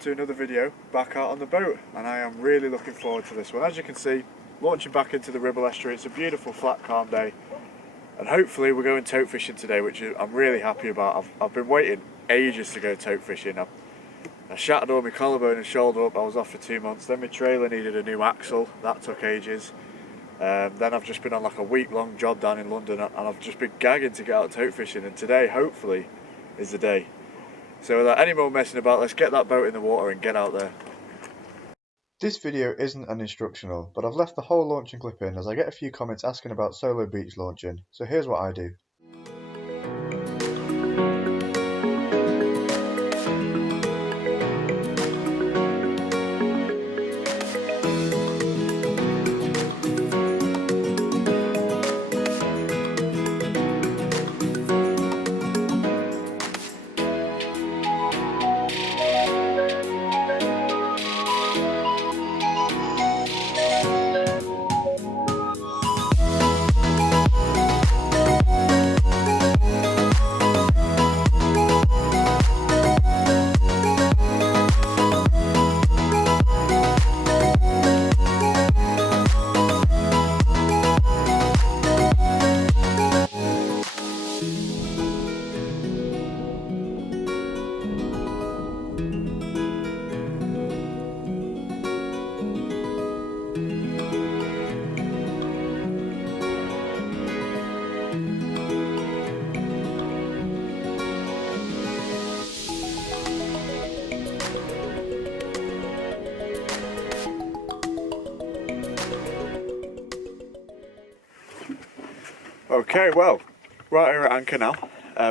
to another video back out on the boat, and I am really looking forward to this one. As you can see, launching back into the Ribble Estuary. It's a beautiful flat calm day, and hopefully we're going tope fishing today, which I'm really happy about. I've been waiting ages to go tope fishing. I shattered all my collarbone and shoulder up. I was off for 2 months. Then my trailer needed a new axle, that took ages. Then I've just been on like a week-long job down in London, and I've just been gagging to get out tope fishing, and today hopefully is the day. So without any more messing about, let's get that boat in the water and get out there. This video isn't an instructional, but I've left the whole launching clip in as I get a few comments asking about solo beach launching, so here's what I do. Okay, well, right here at anchor now.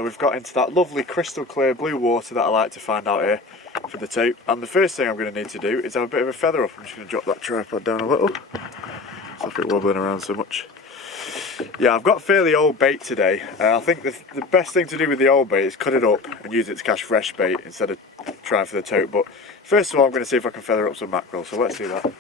We've got into that lovely crystal clear blue water that I like to find out here for the tope. And the first thing I'm going to need to do is have a bit of a feather up. I'm just going to drop that tripod down a little. Stop it wobbling around so much. Yeah, I've got fairly old bait today. I think the best thing to do with the old bait is cut it up and use it to catch fresh bait instead of trying for the tope. But first of all, I'm going to see if I can feather up some mackerel. So let's do that.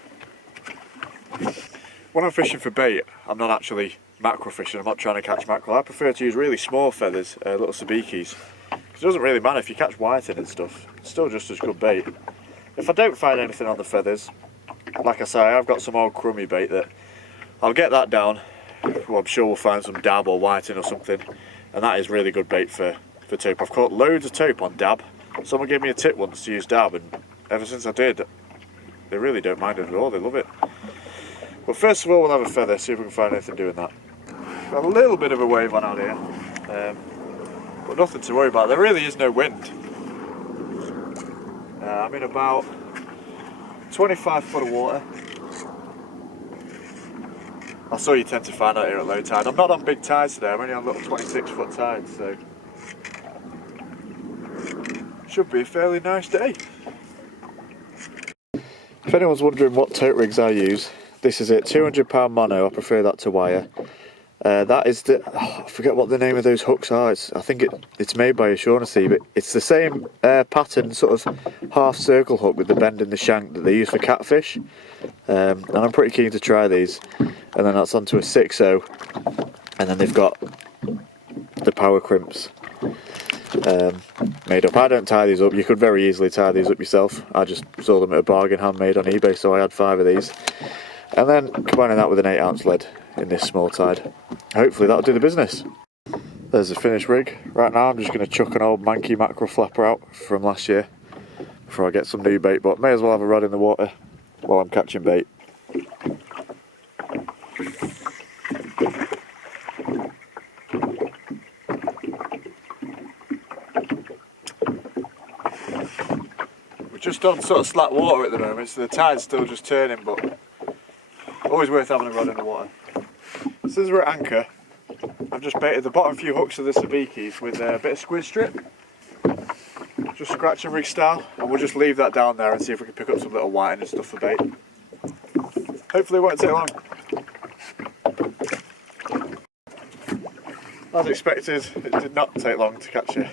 When I'm fishing for bait, I'm not actually mackerel fishing. I'm not trying to catch mackerel. I prefer to use really small feathers, little sabikis, because it doesn't really matter if you catch whiting and stuff, it's still just as good bait. If I don't find anything on the feathers, like I say, I've got some old crummy bait that I'll get that down. Well, I'm sure we'll find some dab or whiting or something, and that is really good bait for tope. I've caught loads of tope on dab. Someone gave me a tip once to use dab, and ever since I did, they really don't mind it at all. They love it. But first of all, we'll have a feather, see if we can find anything doing that. Got a little bit of a wave on out here, but nothing to worry about. There really is no wind. I'm in about 25 foot of water. That's all you tend to find out here at low tide. I'm not on big tides today, I'm only on little 26 foot tides, so should be a fairly nice day. If anyone's wondering what tote rigs I use, this is it, £200 mono. I prefer that to wire. That is the, I forget what the name of those hooks are. I think it's made by O'Shaughnessy, but it's the same pattern, sort of half circle hook with the bend in the shank that they use for catfish. And I'm pretty keen to try these. And then that's onto a 6-0, and then they've got the power crimps made up. I don't tie these up. You could very easily tie these up yourself. I just saw them at a bargain handmade on eBay, so I had 5 of these. And then combining that with an 8-ounce lead in this small tide. Hopefully that'll do the business. There's the finished rig. Right now I'm just going to chuck an old manky mackerel flapper out from last year before I get some new bait, but may as well have a rod in the water while I'm catching bait. We're just on sort of slack water at the moment, so the tide's still just turning, but always worth having a rod in the water. Since we're at anchor, I've just baited the bottom few hooks of the sabikis with a bit of squid strip, just scratch and rig style, and we'll just leave that down there and see if we can pick up some little whiting and stuff for bait. Hopefully it won't take long. As expected, it did not take long to catch a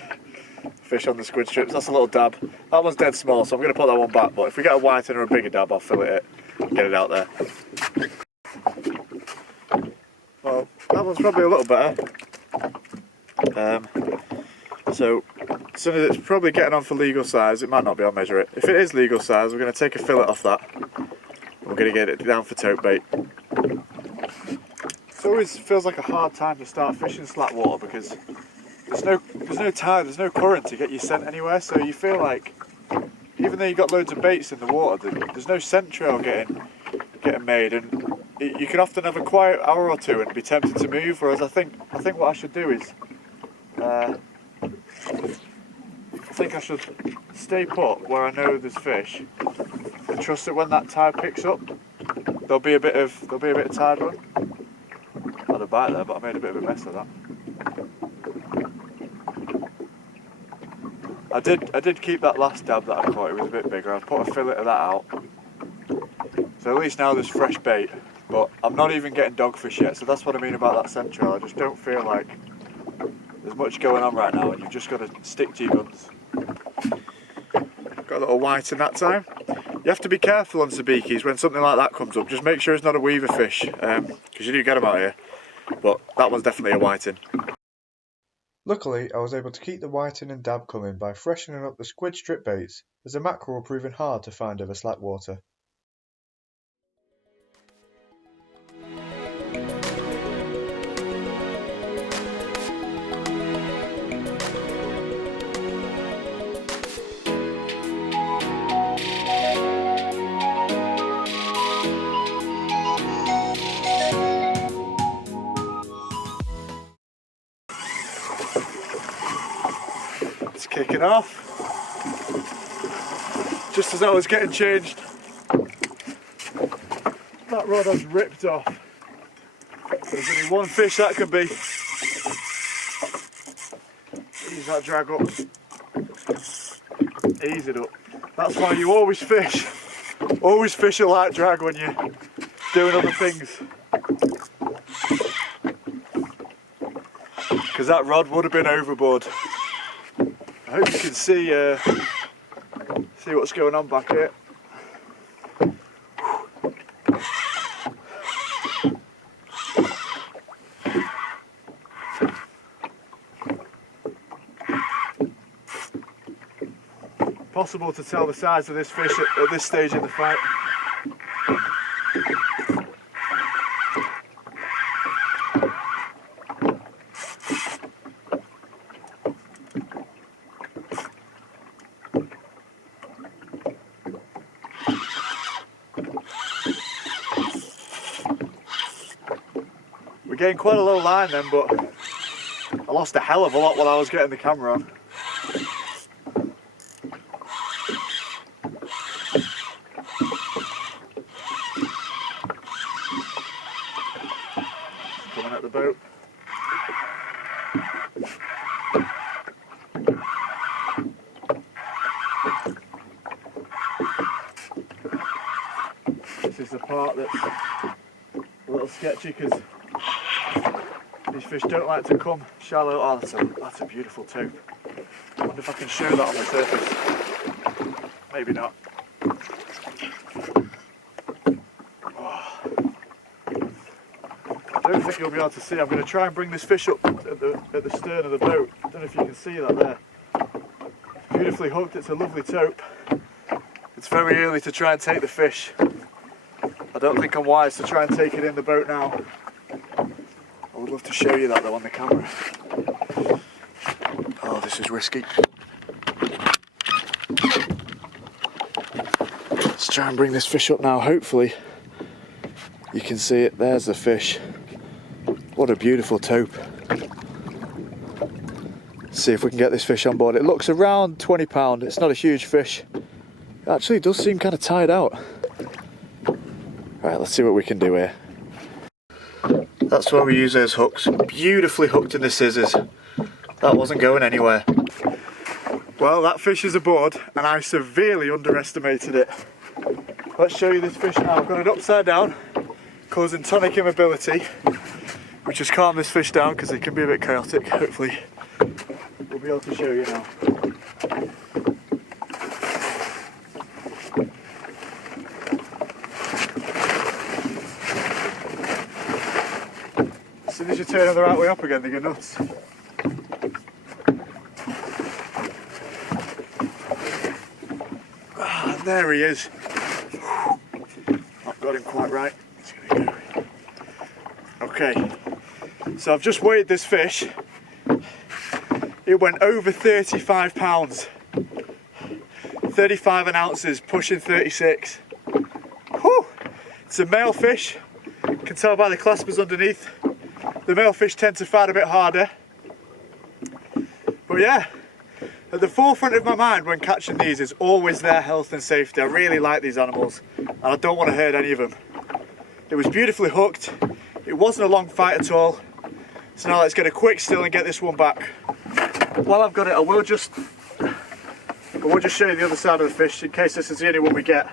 fish on the squid strips. That's a little dab. That one's dead small, so I'm going to put that one back, but if we get a whiting or a bigger dab, I'll fillet it and get it out there. Well, that one's probably a little better. So soon as it's probably getting on for legal size, it might not be, I'll measure it. If it is legal size, we're going to take a fillet off that. We're going to get it down for tope bait. It always feels like a hard time to start fishing slack water because there's no tide, there's no current to get your scent anywhere, so you feel like even though you've got loads of baits in the water, there's no scent trail getting made, and you can often have a quiet hour or two and be tempted to move, whereas I think what I should do is I think I should stay put where I know there's fish and trust that when that tide picks up there'll be a bit of tide run. I had a bite there, but I made a bit of a mess of that. I did keep that last dab that I caught, it was a bit bigger. I put a fillet of that out. So at least now there's fresh bait, but I'm not even getting dogfish yet, so that's what I mean about that scent trail. I just don't feel like there's much going on right now and you've just got to stick to your guns. Got a little white in that time. You have to be careful on sabikis when something like that comes up. Just make sure it's not a weaver fish, because you do get them out here. But that one's definitely a whiting. Luckily, I was able to keep the whiting and dab coming by freshening up the squid strip baits, as the mackerel were proving hard to find over slack water. It's kicking off. Just as I was getting changed, that rod has ripped off. There's only one fish that can be. Ease that drag up. Ease it up. That's why you always fish. Always fish a light drag when you're doing other things. Because that rod would have been overboard. I hope you can see what's going on back here. Possible to tell the size of this fish at this stage in the fight. We're getting quite a low line then, but I lost a hell of a lot while I was getting the camera on. Coming at the boat. This is the part that's a little sketchy because these fish don't like to come shallow. Oh, that's a beautiful tope. I wonder if I can show that on the surface. Maybe not. Oh. I don't think you'll be able to see. I'm going to try and bring this fish up at the stern of the boat. I don't know if you can see that there. It's beautifully hooked. It's a lovely tope. It's very early to try and take the fish. I don't think I'm wise to try and take it in the boat now. I would love to show you that though on the camera. Oh, this is risky. Let's try and bring this fish up now. Hopefully you can see it. There's the fish. What a beautiful tope. Let's see if we can get this fish on board. It looks around 20 pounds. It's not a huge fish. It actually does seem kind of tired out. Right, let's see what we can do here. That's why we use those hooks. Beautifully hooked in the scissors. That wasn't going anywhere. Well, that fish is aboard and I severely underestimated it. Let's show you this fish now. I've got it upside down, causing tonic immobility, which has calmed this fish down because it can be a bit chaotic. Hopefully we'll be able to show you now. As soon as you turn them the right way up again, they go nuts. There he is. I've got him quite right. Let's get it going. Okay, so I've just weighed this fish. It went over 35 pounds. 35 ounces, pushing 36. Whew. It's a male fish. You can tell by the claspers underneath. The male fish tend to fight a bit harder. But yeah, at the forefront of my mind when catching these is always their health and safety. I really like these animals and I don't want to hurt any of them. It was beautifully hooked. It wasn't a long fight at all. So now let's get a quick still and get this one back. While I've got it, I will just show you the other side of the fish in case this is the only one we get.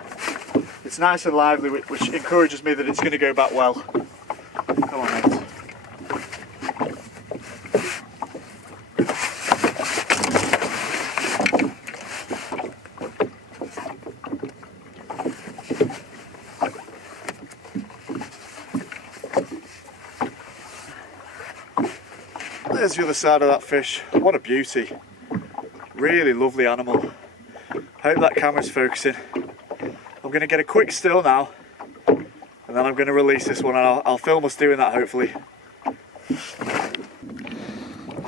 It's nice and lively, which encourages me that it's going to go back well. Come on, mate. There's the other side of that fish. What a beauty. Really lovely animal. Hope that camera's focusing. I'm going to get a quick still now and then I'm going to release this one and I'll film us doing that hopefully.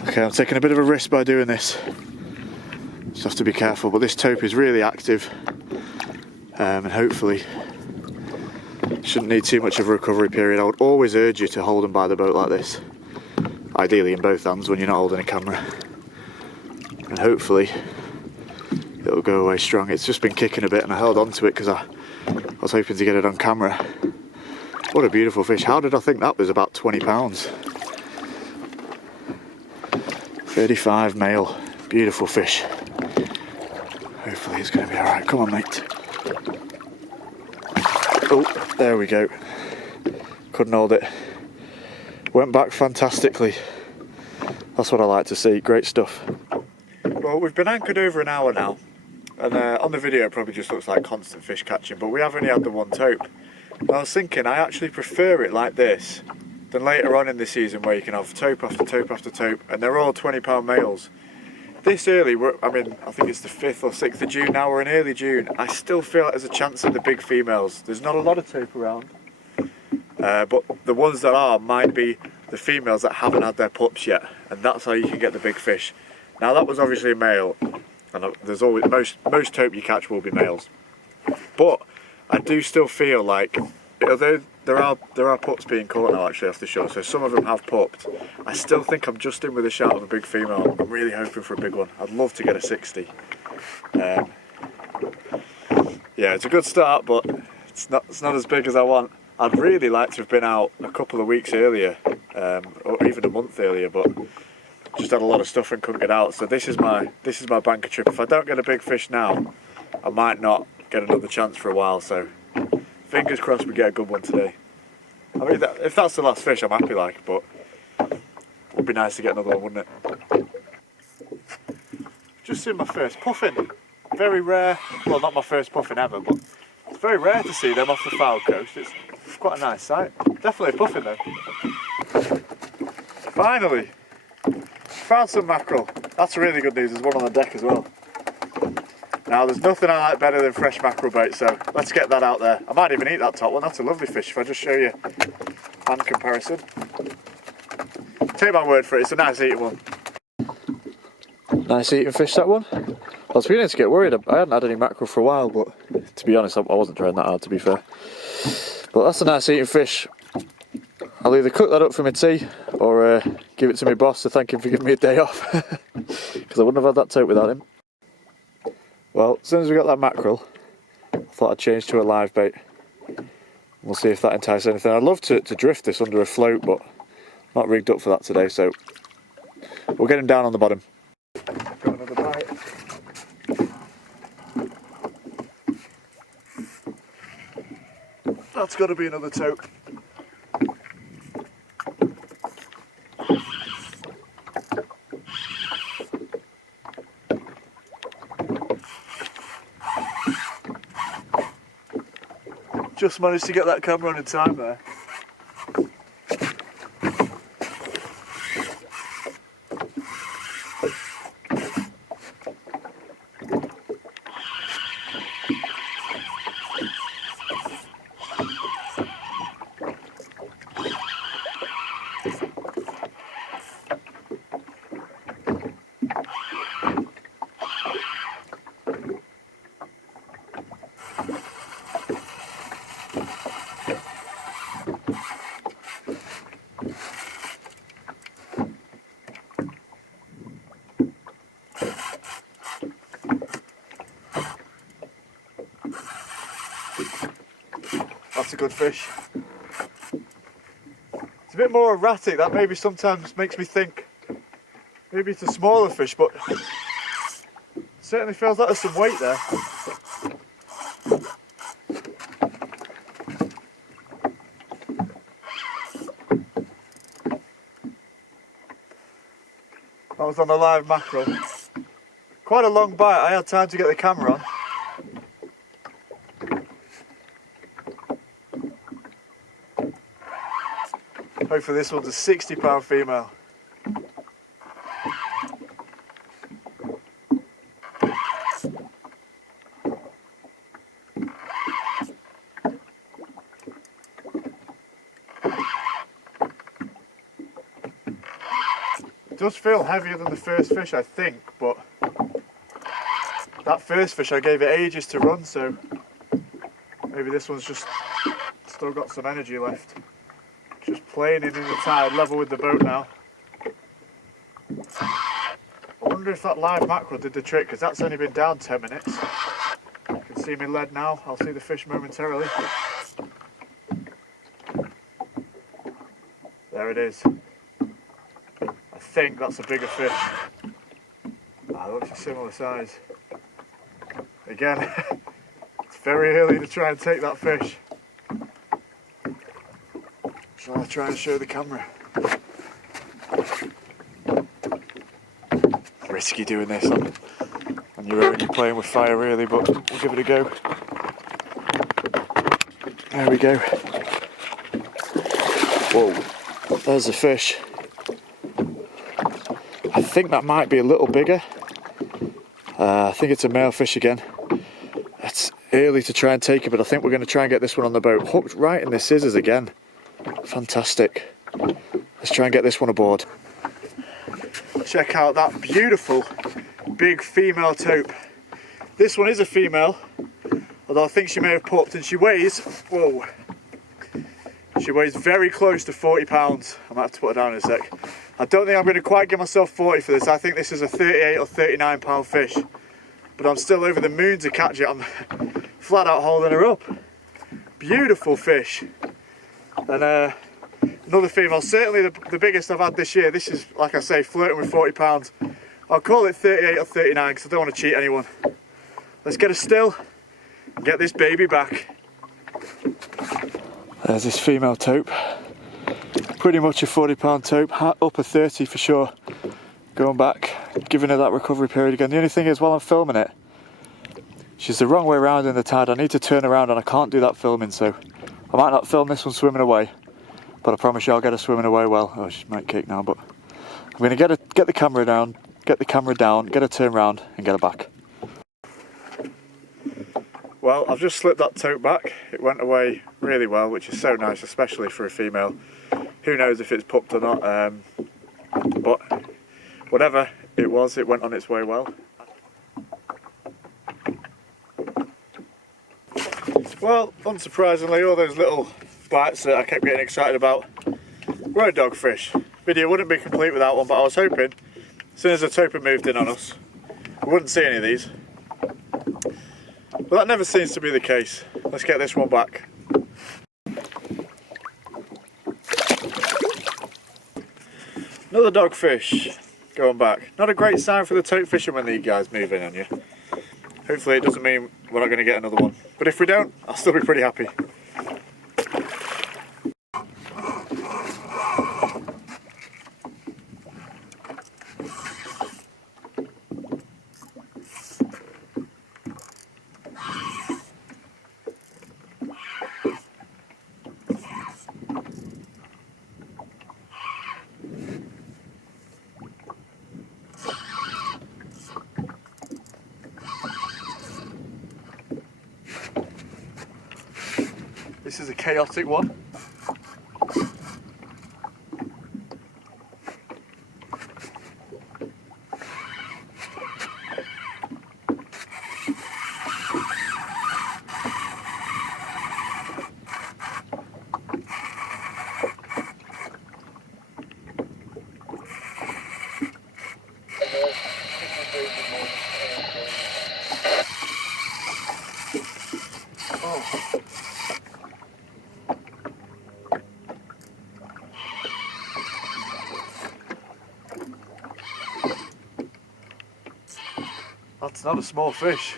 Okay, I'm taking a bit of a risk by doing this. Just have to be careful, but this tope is really active and hopefully shouldn't need too much of a recovery period. I would always urge you to hold them by the boat like this. Ideally in both hands when you're not holding a camera. And hopefully it'll go away strong. It's just been kicking a bit and I held on to it because I was hoping to get it on camera. What a beautiful fish. How did I think that was about 20 pounds? 35 male. Beautiful fish. Hopefully it's going to be alright. Come on, mate. Oh, there we go. Couldn't hold it. Went back fantastically. That's what I like to see. Great stuff. Well, we've been anchored over an hour now, and on the video it probably just looks like constant fish catching, but we have only had the one tope. And I was thinking I actually prefer it like this than later on in the season where you can have tope after tope after tope, and they're all 20-pound males. This early, I think it's the 5th or 6th of June now, we're in early June, I still feel like there's a chance at the big females. There's not a lot of tope around. But the ones that are might be the females that haven't had their pups yet, and that's how you can get the big fish. Now that was obviously a male, and there's always most tope you catch will be males. But I do still feel like, although there are pups being caught now actually off the shore, so some of them have pupped, I still think I'm just in with a shout of a big female. I'm really hoping for a big one. I'd love to get a 60. Yeah, it's a good start, but it's not as big as I want. I'd really like to have been out a couple of weeks earlier, or even a month earlier, but just had a lot of stuff and couldn't get out. So this is my banker trip. If I don't get a big fish now, I might not get another chance for a while. So fingers crossed we get a good one today. I mean, if that's the last fish, I'm happy like, but it would be nice to get another one, wouldn't it? Just seen my first puffin. Very rare. Well, not my first puffin ever, but it's very rare to see them off the Fylde coast. It's quite a nice sight. Definitely a puffin though. Finally, found some mackerel. That's really good news. There's one on the deck as well. Now there's nothing I like better than fresh mackerel bait, so let's get that out there. I might even eat that top one. That's a lovely fish if I just show you hand comparison. Take my word for it, it's a nice eating one. Nice eating fish, that one. I was beginning to get worried. I hadn't had any mackerel for a while, but to be honest, I wasn't trying that hard, to be fair. But that's a nice eating fish. I'll either cook that up for my tea or give it to my boss to thank him for giving me a day off, because I wouldn't have had that tope without him. Well, as soon as we got that mackerel, I thought I'd change to a live bait. We'll see if that entices anything. I'd love to drift this under a float, but not rigged up for that today, so we'll get him down on the bottom. Got another bite. That's got to be another tope. Just managed to get that camera on in time there. that's a good fish. It's a bit more erratic, that maybe sometimes makes me think maybe it's a smaller fish, but it certainly feels like there's some weight there. That was on the live mackerel. Quite a long bite, I had time to get the camera on. Hopefully this one's a 60-pound female. It does feel heavier than the first fish, I think, but that first fish I gave it ages to run, so maybe this one's just still got some energy left. Just playing in the tide, level with the boat now. I wonder if that live mackerel did the trick, because that's only been down 10 minutes. You can see me lead now, I'll see the fish momentarily. There it is. I think that's a bigger fish. Ah, it looks a similar size. Again, it's very early to try and take that fish. Shall I try and show the camera? Risky doing this on your own, you're playing with fire really, but we'll give it a go. There we go. Whoa, there's the fish. I think that might be a little bigger. I think it's a male fish again. It's early to try and take it, but I think we're going to try and get this one on the boat. Hooked right in the scissors again. Fantastic. Let's try and get this one aboard. Check out that beautiful big female tope. This one is a female, although I think she may have pupped, and she weighs, whoa, she weighs very close to 40 pounds. I might have to put her down in a sec. I don't think I'm going to quite give myself 40 for this. I think this is a 38 or 39 pound fish, but I'm still over the moon to catch it. I'm flat out holding her up. Beautiful fish. And another female, certainly the biggest I've had this year. This is, like I say, flirting with 40 pounds. I'll call it 38 or 39 because I don't want to cheat anyone. Let's get her still and get this baby back. There's this female tope. Pretty much a 40 pound tope, upper 30 for sure. Going back, giving her that recovery period again. The only thing is, while I'm filming it, she's the wrong way around in the tide. I need to turn around and I can't do that filming, so I might not film this one swimming away, but I promise you I'll get her swimming away well. Oh, she might kick now, but I'm going to get the camera down, get her turned around and get her back. Well, I've just slipped that tote back. It went away really well, which is so nice, especially for a female. Who knows if it's pupped or not, but whatever it was, it went on its way well. Well, unsurprisingly, all those little bites that I kept getting excited about were a dogfish. Video wouldn't be complete without one, but I was hoping, as soon as the tope moved in on us, we wouldn't see any of these. But that never seems to be the case. Let's get this one back. Another dogfish going back. Not a great sign for the tope fishing when these guys move in on you. Hopefully it doesn't mean we're not going to get another one. But if we don't, I'll still be pretty happy. This is a chaotic one. It's not a small fish.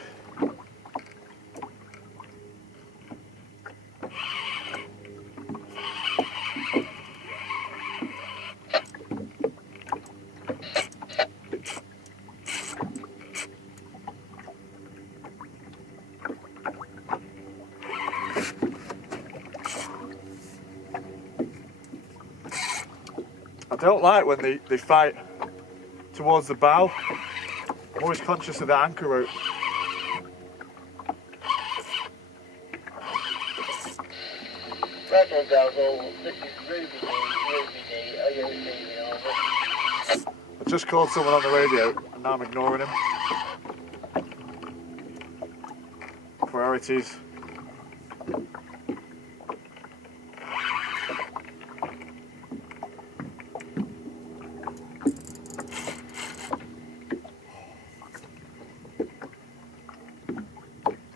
I don't like when they fight towards the bow. I'm always conscious of the anchor rope. Right on, Dalgo. This is Ruby D. Are you receiving over? I just called someone on the radio and now I'm ignoring him. Priorities.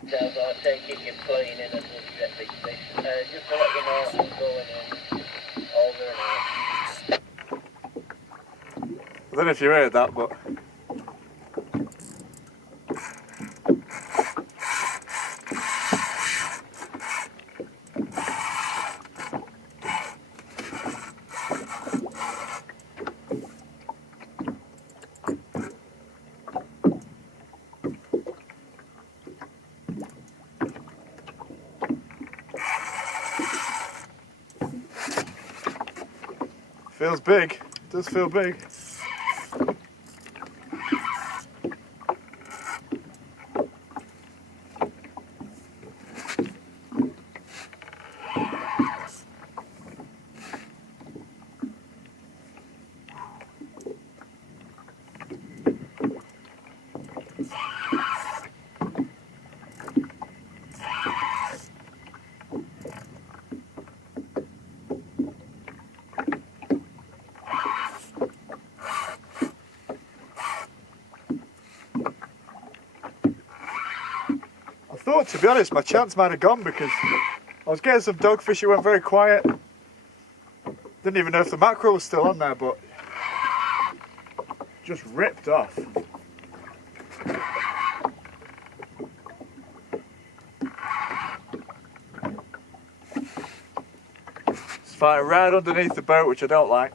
Dalgo, I take it you're playing in a good big fish. Just to let you know, I'm going in over and out. I don't know if you heard that, but feels big. It does feel big. I thought, to be honest, my chance might have gone because I was getting some dogfish. It went very quiet. Didn't even know if the mackerel was still on there, but just ripped off. It's fighting right underneath the boat, which I don't like.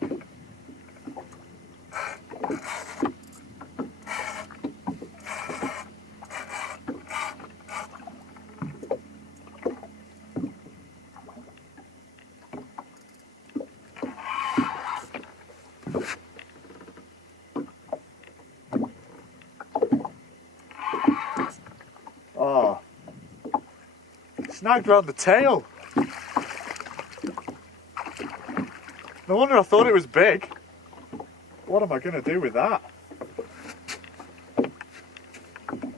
Oh, snagged around the tail. No wonder I thought it was big. What am I going to do with that?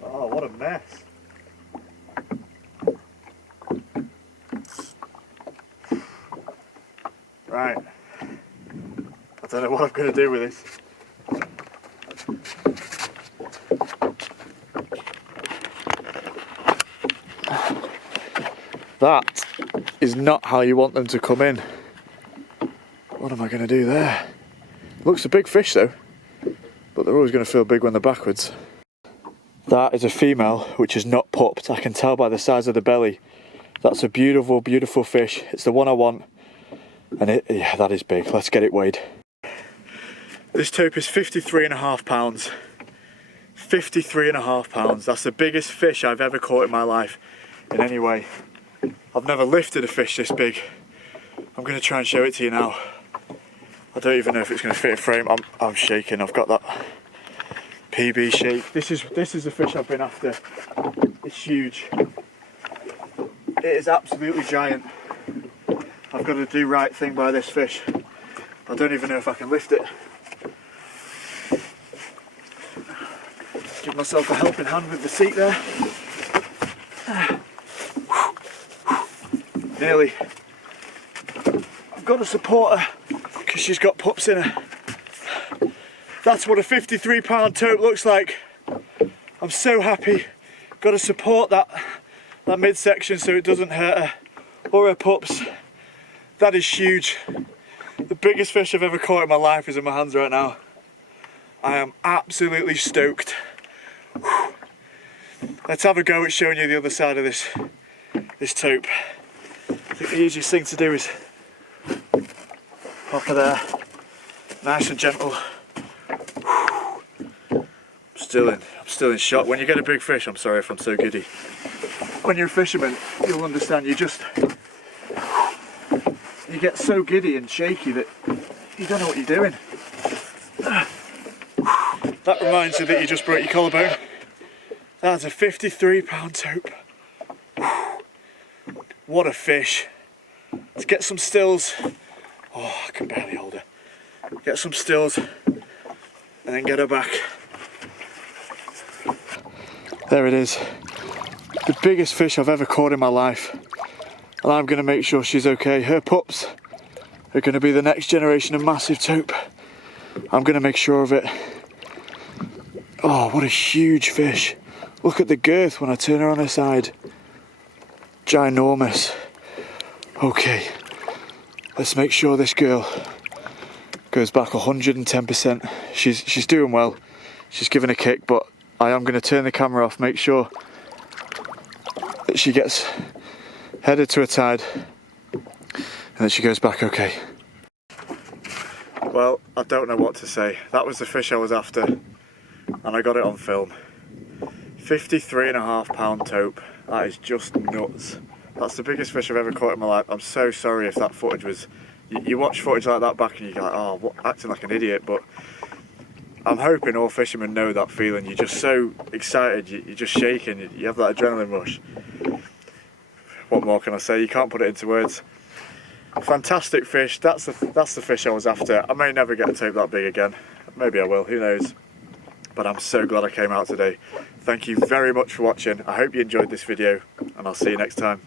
Oh, what a mess. Right. I don't know what I'm going to do with this. That is not how you want them to come in. What am I going to do there? Looks a big fish though, but they're always going to feel big when they're backwards. That is a female which is not pupped. I can tell by the size of the belly. That's a beautiful, beautiful fish. It's the one I want. And yeah, that is big. Let's get it weighed. This tope is 53.5 pounds. 53.5 pounds. That's the biggest fish I've ever caught in my life in any way. I've never lifted a fish this big. I'm going to try and show it to you now. I don't even know if it's going to fit in frame. I'm shaking. I've got that PB shake. This is the fish I've been after. It's huge. It is absolutely giant. I've got to do right thing by this fish. I don't even know if I can lift it. Give myself a helping hand with the seat there. Nearly. I've got to support her because she's got pups in her. That's what a 53-pound tope looks like. I'm so happy. Got to support that midsection so it doesn't hurt her or her pups. That is huge. The biggest fish I've ever caught in my life is in my hands right now. I am absolutely stoked. let's have a go at showing you the other side of this tope. I think the easiest thing to do is hop her there, nice and gentle. I'm still in shock. When you get a big fish, I'm sorry if I'm so giddy. When you're a fisherman, you'll understand. You get so giddy and shaky that you don't know what you're doing. That reminds you that you just broke your collarbone. That's a 53-pound tope. What a fish. Let's get some stills. Oh, I can barely hold her. Get some stills and then get her back. There it is. The biggest fish I've ever caught in my life. And I'm going to make sure she's okay. Her pups are going to be the next generation of massive tope. I'm going to make sure of it. Oh, what a huge fish. Look at the girth when I turn her on her side. Ginormous. Okay, let's make sure this girl goes back 110%. She's doing well. She's giving a kick, but I am going to turn the camera off, make sure that she gets headed to a tide and that she goes back okay. Well, I don't know what to say. That was the fish I was after, and I got it on film. 53.5-pound tope. That is just nuts. That's the biggest fish I've ever caught in my life. I'm so sorry if that footage was... You watch footage like that back and you go like, oh, what, acting like an idiot, but I'm hoping all fishermen know that feeling. You're just so excited, you're just shaking, you have that adrenaline rush. What more can I say? You can't put it into words. Fantastic fish. That's the fish I was after. I may never get a tope that big again. Maybe I will, who knows. But I'm so glad I came out today. Thank you very much for watching. I hope you enjoyed this video, and I'll see you next time.